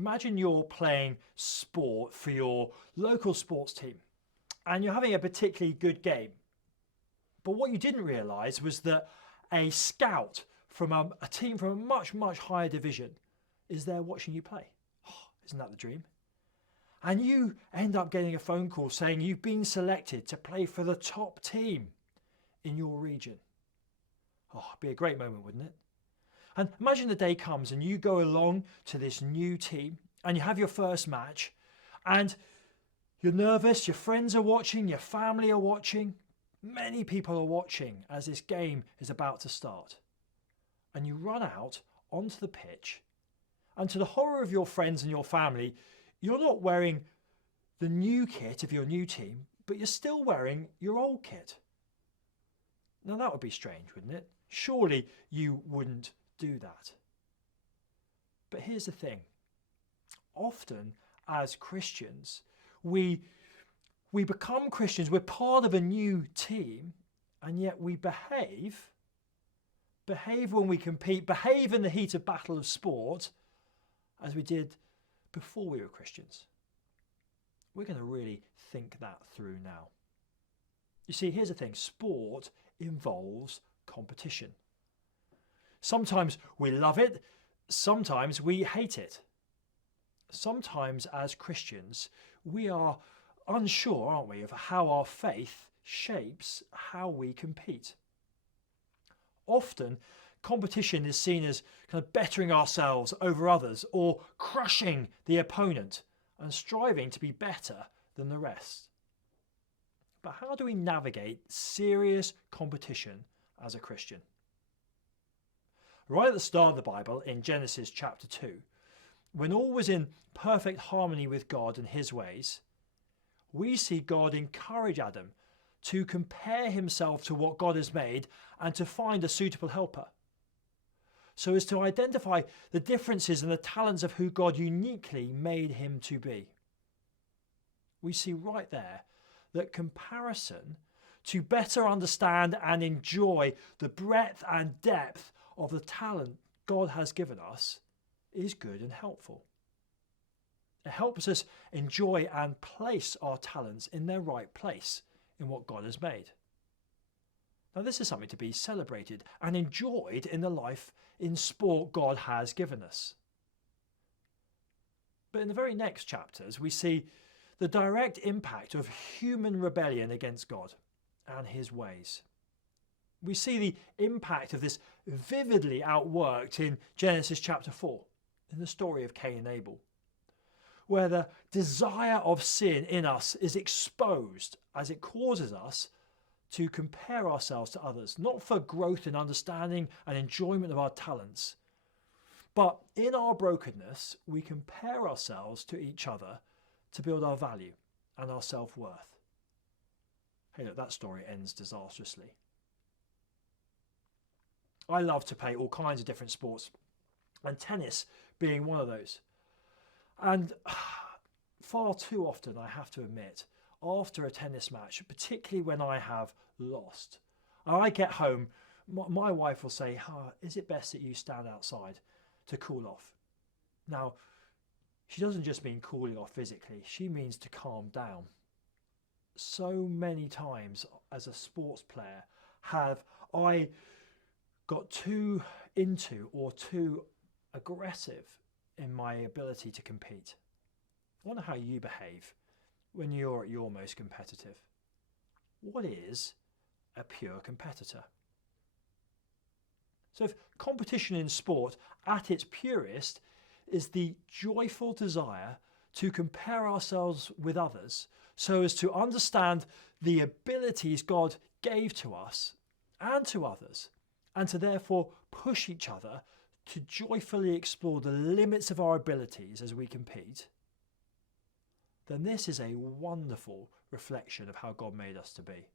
Imagine you're playing sport for your local sports team and you're having a particularly good game. But what you didn't realise was that a scout from a team from a much, much higher division is there watching you play. Oh, isn't that the dream? And you end up getting a phone call saying you've been selected to play for the top team in your region. Oh, it'd be a great moment, wouldn't it? And imagine the day comes and you go along to this new team and you have your first match and you're nervous, your friends are watching, your family are watching, many people are watching as this game is about to start. And you run out onto the pitch, and to the horror of your friends and your family, you're not wearing the new kit of your new team, but you're still wearing your old kit. Now that would be strange, wouldn't it? Surely you wouldn't do that. But here's the thing. Often as Christians, we become Christians, we're part of a new team, and yet we behave when we compete, behave in the heat of battle of sport as we did before we were Christians. We're going to really think that through now. You see, here's the thing. Sport involves competition. Sometimes we love it, sometimes we hate it. Sometimes as Christians, we are unsure, aren't we, of how our faith shapes how we compete. Often, competition is seen as kind of bettering ourselves over others or crushing the opponent and striving to be better than the rest. But how do we navigate serious competition as a Christian? Right at the start of the Bible, in Genesis chapter 2, when all was in perfect harmony with God and his ways, we see God encourage Adam to compare himself to what God has made and to find a suitable helper, so as to identify the differences and the talents of who God uniquely made him to be. We see right there that comparison, to better understand and enjoy the breadth and depth of the talent God has given us, is good and helpful. It helps us enjoy and place our talents in their right place in what God has made. Now, this is something to be celebrated and enjoyed in the life in sport God has given us. But in the very next chapters, we see the direct impact of human rebellion against God and his ways. We see the impact of this vividly outworked in Genesis chapter 4, in the story of Cain and Abel, where the desire of sin in us is exposed as it causes us to compare ourselves to others, not for growth in understanding and enjoyment of our talents, but in our brokenness, we compare ourselves to each other to build our value and our self-worth. Hey, look, that story ends disastrously. I love to play all kinds of different sports, and tennis being one of those. And far too often, I have to admit, after a tennis match, particularly when I have lost, and I get home, my wife will say, is it best that you stand outside to cool off? Now, she doesn't just mean cooling off physically, she means to calm down. So many times as a sports player have I got too into or too aggressive in my ability to compete. I wonder how you behave when you're at your most competitive. What is a pure competitor? So if competition in sport at its purest is the joyful desire to compare ourselves with others so as to understand the abilities God gave to us and to others, and to therefore push each other to joyfully explore the limits of our abilities as we compete, then this is a wonderful reflection of how God made us to be.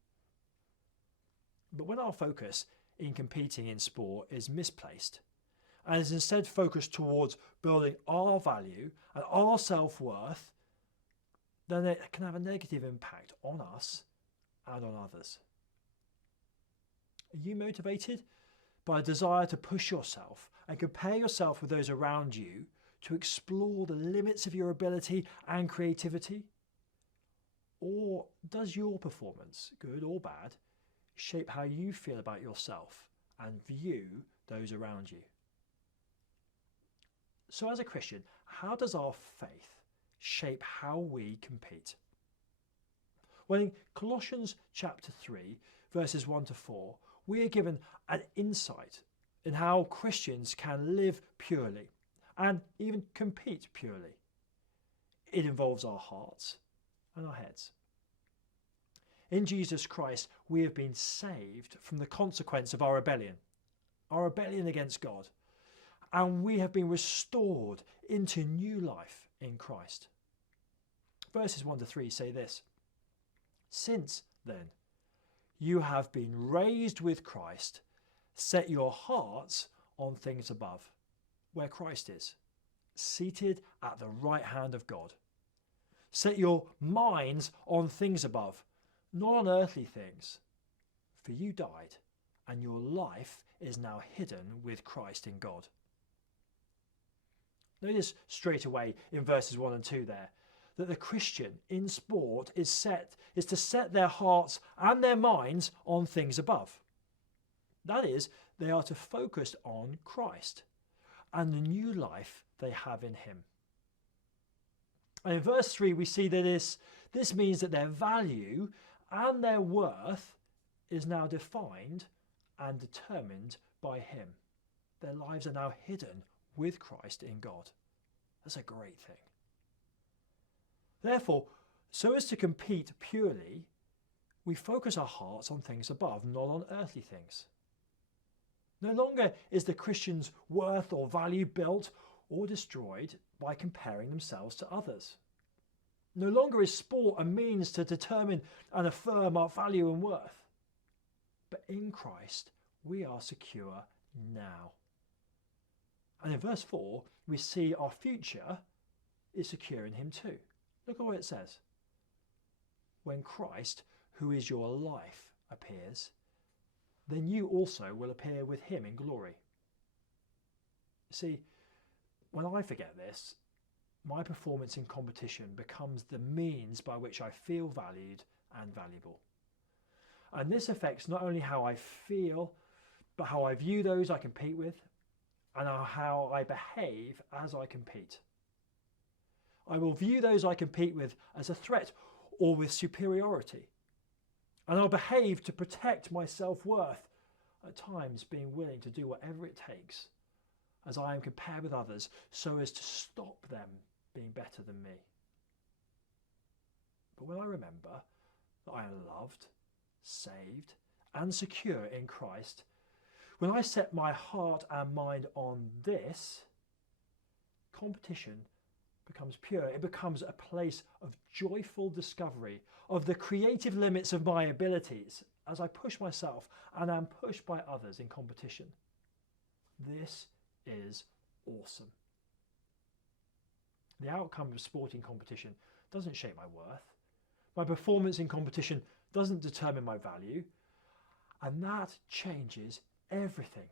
But when our focus in competing in sport is misplaced and is instead focused towards building our value and our self-worth, then it can have a negative impact on us and on others. Are you motivated by a desire to push yourself and compare yourself with those around you to explore the limits of your ability and creativity? Or does your performance, good or bad, shape how you feel about yourself and view those around you? So as a Christian, how does our faith shape how we compete? Well, in Colossians chapter 3, verses 1 to 4, we are given an insight in how Christians can live purely and even compete purely. It involves our hearts and our heads. In Jesus Christ, we have been saved from the consequence of our rebellion against God, and we have been restored into new life in Christ. Verses 1 to 3 say this: "Since then you have been raised with Christ, set your hearts on things above, where Christ is, seated at the right hand of God. Set your minds on things above, not on earthly things. For you died, and your life is now hidden with Christ in God." Notice straight away in verses 1 and 2 there that the Christian in sport is to set their hearts and their minds on things above. That is, they are to focus on Christ and the new life they have in him. And in verse 3 we see that this means that their value and their worth is now defined and determined by him. Their lives are now hidden with Christ in God. That's a great thing. Therefore, so as to compete purely, we focus our hearts on things above, not on earthly things. No longer is the Christian's worth or value built or destroyed by comparing themselves to others. No longer is sport a means to determine and affirm our value and worth. But in Christ, we are secure now. And in verse 4, we see our future is secure in him too. Look at what it says. "When Christ, who is your life, appears, then you also will appear with him in glory." See, when I forget this, my performance in competition becomes the means by which I feel valued and valuable. And this affects not only how I feel, but how I view those I compete with and how I behave as I compete. I will view those I compete with as a threat or with superiority. And I'll behave to protect my self-worth, at times being willing to do whatever it takes as I am compared with others so as to stop them being better than me. But when I remember that I am loved, saved, and secure in Christ, when I set my heart and mind on this, competition becomes pure. It becomes a place of joyful discovery of the creative limits of my abilities as I push myself and am pushed by others in competition. This is awesome. The outcome of sporting competition doesn't shape my worth. My performance in competition doesn't determine my value, and that changes everything.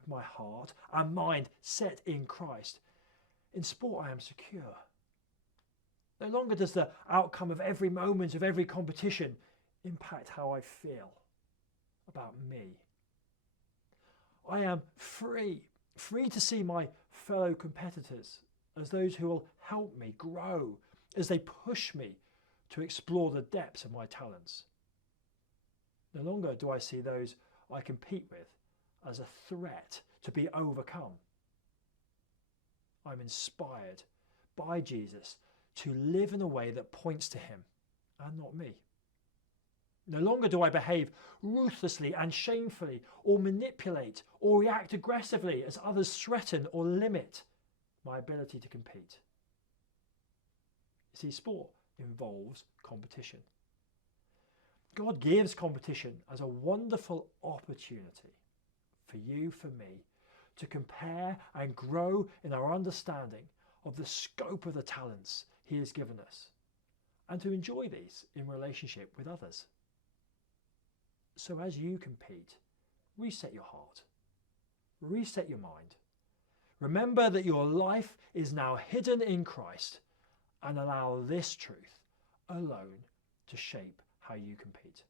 With my heart and mind set in Christ, in sport I am secure. No longer does the outcome of every moment of every competition impact how I feel about me. I am free to see my fellow competitors as those who will help me grow as they push me to explore the depths of my talents. No longer do I see those I compete with as a threat to be overcome. I'm inspired by Jesus to live in a way that points to him and not me. No longer do I behave ruthlessly and shamefully or manipulate or react aggressively as others threaten or limit my ability to compete. You see, sport involves competition. God gives competition as a wonderful opportunity for you, for me, to compare and grow in our understanding of the scope of the talents he has given us, and to enjoy these in relationship with others. So as you compete, reset your heart, reset your mind, Remember that your life is now hidden in Christ, and allow this truth alone to shape how you compete.